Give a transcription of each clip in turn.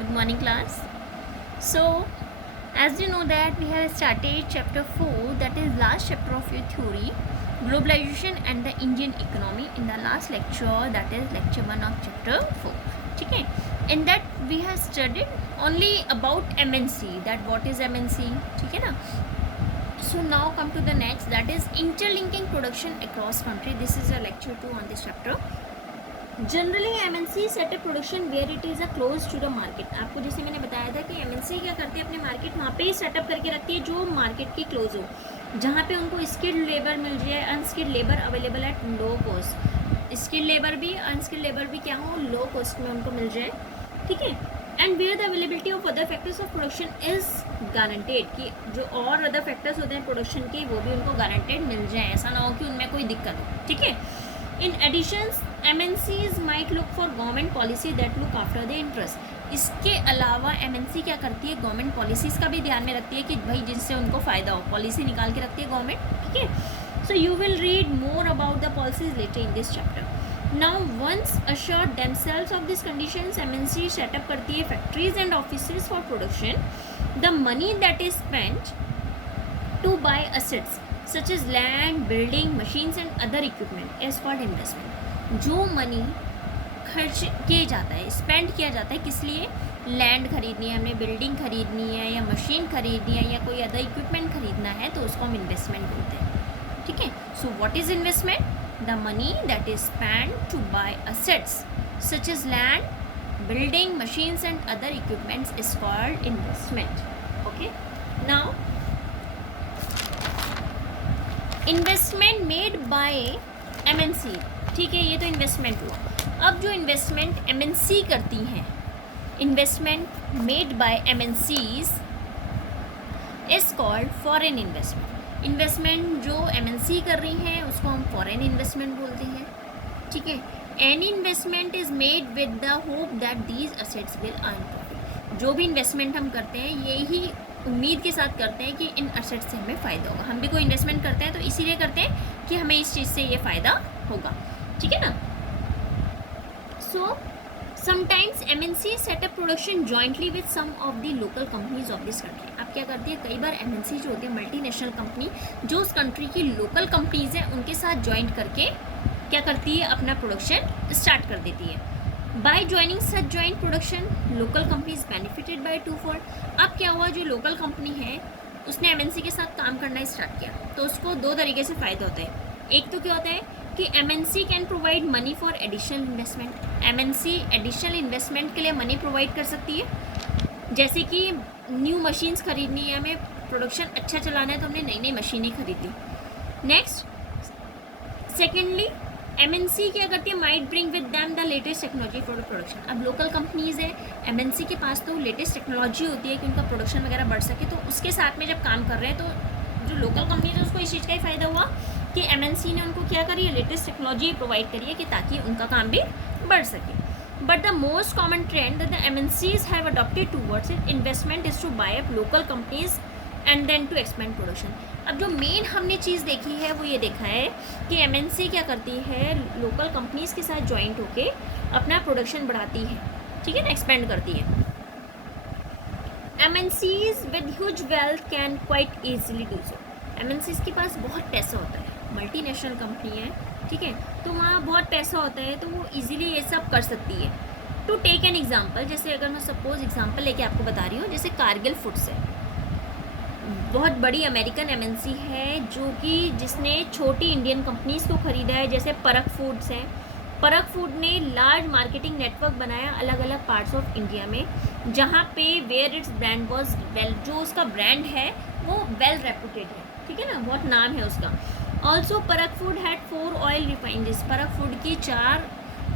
Good morning, class. So, as you know that we have started chapter 4, that is last chapter of your theory, globalization and the Indian economy, in the last lecture, that is lecture 1 of chapter 4. ठीक है, in that we have studied only about MNC, that what is MNC, ठीक है ना. So now come to the next, that is interlinking production across country. This is a lecture 2 on this chapter. Generally MNC setup production where it is a close to the market. आपको जैसे मैंने बताया था कि MNC क्या करते हैं, अपने मार्केट वहाँ पे ही सेटअप करके रखती है जो मार्केट की क्लोज हो, जहाँ पे उनको स्किल्ड लेबर मिल जाए, unskilled labour available at low cost. Skilled labour भी अनस्किल्ड लेबर भी क्या हो, लो कॉस्ट में उनको मिल जाए. ठीक है. And where the availability of other factors of production is guaranteed, कि जो और अदर फैक्टर्स होते हैं प्रोडक्शन के वो भी उनको गारंटेड मिल जाए, ऐसा ना हो कि उनमें कोई दिक्कत हो. ठीक है. In addition, MNCs might look for government policy that look after their interest. इसके अलावा MNC क्या करती है, गवर्नमेंट पॉलिसीज़ का भी ध्यान में रखती है कि भाई जिससे उनको फ़ायदा हो, पॉलिसी निकाल के रखती है गवर्नमेंट. ठीक है. So you will read more about the policies later in this chapter. Now once assured themselves of these conditions, MNC setup करती है factories and offices for production. The money that is spent to buy assets such as land, building, machines and other equipment is called investment. जो money खर्च किया जाता है, spend किया जाता है किस लिए, लैंड खरीदनी है हमने, बिल्डिंग खरीदनी है या मशीन खरीदनी है या कोई अदर इक्विपमेंट खरीदना है, तो उसको हम इन्वेस्टमेंट बोलते हैं. ठीक है. So what is investment? The money that is spend to buy assets such as land, building, machines and other equipments is called investment. Okay. Now investment made by MNC. ठीक है, ये तो इन्वेस्टमेंट हुआ. अब जो इन्वेस्टमेंट एमएनसी करती हैं, investment made by MNCs is called foreign investment. Investment जो एमएनसी कर रही हैं उसको हम फॉरेन इन्वेस्टमेंट बोलते हैं. ठीक है. Any investment is made with the hope that these assets will earn profit. जो भी इन्वेस्टमेंट हम करते हैं यही उम्मीद के साथ करते हैं कि इन असेट्स से हमें फ़ायदा होगा. हम भी कोई इन्वेस्टमेंट करते हैं तो इसीलिए करते हैं कि हमें इस चीज़ से ये फ़ायदा होगा. ठीक है ना. So sometimes MNC setup production jointly with some of the local companies of this country. अब क्या करती है, कई बार एमएनसी जो होती है मल्टीनेशनल कंपनी, जो उस कंट्री की लोकल कंपनीज हैं उनके साथ ज्वाइंट करके क्या करती है, अपना प्रोडक्शन स्टार्ट कर देती है. By joining such joint production local companies benefited by two fold. अब क्या हुआ, जो लोकल कंपनी है उसने एमएनसी के साथ काम करना स्टार्ट किया तो उसको दो तरीके से फ़ायदा होता है. एक तो क्या होता है कि MNC can provide money for additional investment. MNC additional investment के लिए मनी प्रोवाइड कर सकती है. जैसे कि न्यू मशीन्स खरीदनी है, हमें प्रोडक्शन अच्छा चलाना है तो हमने नई नई मशीनें खरीद ली. नेक्स्ट, सेकेंडली एमएनसी क्या करती है, might bring with them the latest technology for production. अब लोकल कंपनीज है, एमएनसी के पास तो लेटेस्ट टेक्नोलॉजी होती है कि उनका प्रोडक्शन वगैरह बढ़ सके, तो उसके साथ में जब काम कर रहे हैं तो जो लोकल कंपनीज है उसको इस चीज़ का ही फ़ायदा हुआ कि एमएनसी ने उनको क्या करी है, लेटेस्ट टेक्नोलॉजी प्रोवाइड करी है कि ताकि उनका काम भी बढ़ सके. But the most common trend that the MNCs have adopted towards it investment is to buy up local companies and then to expand production. अब जो मेन हमने चीज़ देखी है वो ये देखा है कि एमएनसी क्या करती है, लोकल कंपनीज़ के साथ ज्वाइंट होके अपना प्रोडक्शन बढ़ाती है. ठीक है ना, एक्सपेंड करती है. MNCs with huge wealth can quite easily do so. MNCs के पास बहुत पैसा होता है, मल्टीनेशनल कंपनी है. ठीक है. तो वहाँ बहुत पैसा होता है तो वो ईजिली ये सब कर सकती है. टू टेक एन एग्जाम्पल, जैसे अगर मैं सपोज एग्जाम्पल लेके आपको बता रही हूँ, जैसे कारगिल फूड्स है, बहुत बड़ी अमेरिकन एमएनसी है जो कि जिसने छोटी इंडियन कंपनीज़ को ख़रीदा है. जैसे परक फूड्स है. परक फूड ने लार्ज मार्केटिंग नेटवर्क बनाया अलग अलग पार्ट्स ऑफ इंडिया में, जहाँ पे where its brand was well, जो उसका ब्रांड है वो वेल रेपुटेड है. ठीक है ना, बहुत नाम है उसका. ऑल्सो परक फूड हैड 4 ऑयल रिफाइनरीज. परक फूड की 4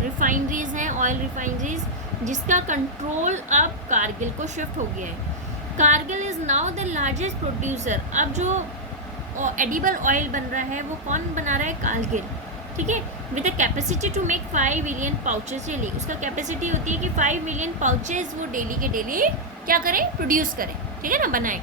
रिफाइनरीज हैं, ऑयल रिफाइनरीज, जिसका कंट्रोल अब कारगिल को शिफ्ट हो गया है. Kargil is now the largest producer. अब जो एडिबल ऑयल बन रहा है वो कौन बना रहा है, कारगिल. ठीक है. With the capacity to make 5 million pouches daily. उसका कैपेसिटी होती है कि 5 मिलियन पाउचेज वो डेली के डेली क्या करें, प्रोड्यूस करें. ठीक है ना, बनाए.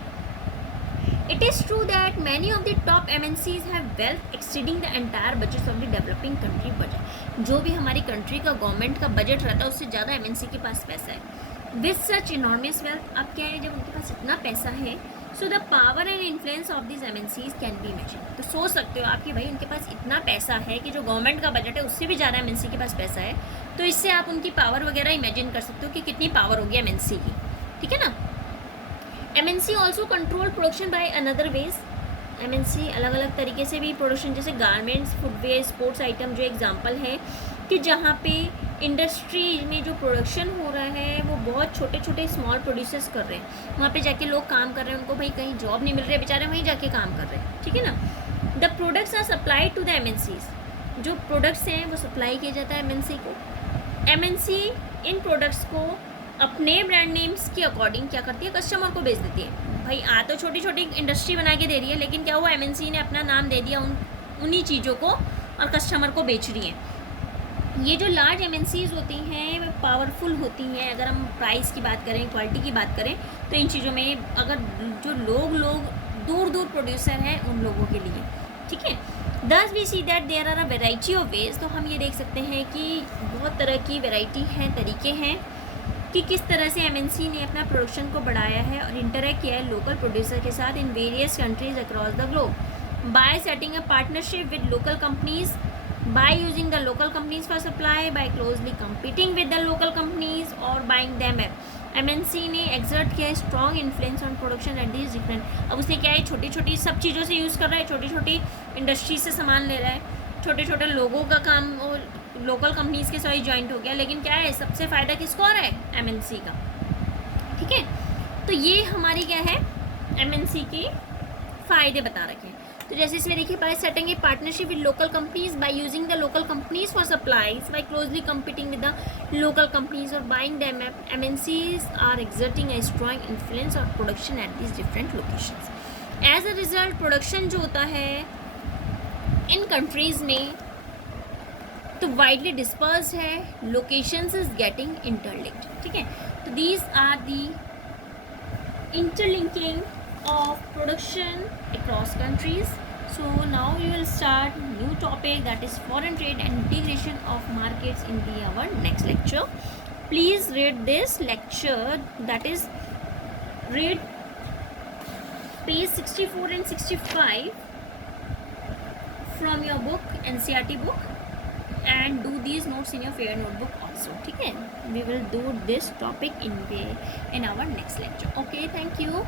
It is true that many of the top MNCs have wealth exceeding the entire budget of the developing country budget. जो भी हमारी कंट्री का गवर्नमेंट का बजट रहता है उससे ज़्यादा एमएनसी के पास पैसा है. विथ सच इनॉर्मस वेल्थ, अब क्या है जब उनके पास इतना पैसा है, so the power and influence of this MNCs can be imagine. तो सोच सकते हो आप कि भाई उनके पास इतना पैसा है कि जो गवर्नमेंट का बजट है उससे भी ज़्यादा MNC के पास पैसा है, तो इससे आप उनकी पावर वगैरह इमेजिन कर सकते हो कि कितनी पावर होगी MNC की, ठीक है ना। MNC also control production by another ways, MNC अलग अलग तरीके से भी प्रोडक्शन, जैसे गारमेंट्स, फुटवेयर, स्पोर्ट्स आइटम जो एग्जांपल है कि जहाँ पे इंडस्ट्री में जो प्रोडक्शन हो रहा है वो बहुत छोटे छोटे स्मॉल प्रोड्यूसर्स कर रहे हैं, वहाँ पे जाके लोग काम कर रहे हैं, उनको भाई कहीं जॉब नहीं मिल रही है, बेचारे वहीं जाके काम कर रहे हैं, ठीक है ना। The products are supplied to the MNCs, जो प्रोडक्ट्स हैं वो सप्लाई किया जाता है MNC को। MNC इन प्रोडक्ट्स को अपने ब्रांड नेम्स के अकॉर्डिंग क्या करती है, कस्टमर को बेच देती है। भाई आ तो छोटी छोटी इंडस्ट्री बना के दे रही है, लेकिन क्या हुआ, MNC ने अपना नाम दे दिया उन्हीं चीज़ों को और कस्टमर को बेच रही हैं। ये जो लार्ज MNCs होती हैं वो पावरफुल होती हैं। अगर हम प्राइस की बात करें, क्वालिटी की बात करें, तो इन चीज़ों में अगर जो लोग दूर दूर प्रोड्यूसर हैं उन लोगों के लिए, ठीक है। Thus we see that there are a variety of ways, तो हम ये देख सकते हैं कि बहुत तरह की वेराइटी हैं, तरीके हैं कि किस तरह से MNC ने अपना प्रोडक्शन को बढ़ाया है और इंटरेक्ट किया है लोकल प्रोड्यूसर के साथ in various countries across the globe bye setting a partnership with local companies, by using the local companies for supply, by closely competing with the local companies or buying them up। MNC ने exert किया है strong influence on production at these different, अब उसने क्या है छोटी छोटी सब चीज़ों से यूज़ कर रहा है, छोटी छोटी इंडस्ट्री से सामान ले रहा है, छोटे छोटे लोगों का काम और लोकल कंपनीज़ के साथ जॉइंट हो गया, लेकिन क्या है सबसे फ़ायदा किसको आ रहा है, MNC का, ठीक है। तो ये हमारी क्या है, MNC के फ़ायदे बता रखे हैं। तो जैसे इसमें देखिए, by setting a partnership with local companies, by using the local companies for supplies, by closely competing with the local companies और buying them up, MNCs are exerting a strong influence of production at this different locations. As a result production जो होता है in countries में तो widely disperse है, locations is getting interlinked, ठीक है। तो these are the interlinking of production across countries. So now we will start new topic, that is foreign trade and integration of markets in our next lecture. Please read this lecture, that is read page 64 and 65 from your book, NCERT book, and do these notes in your fair notebook also, ठीक है। We will do this topic in our next lecture. Okay, thank you.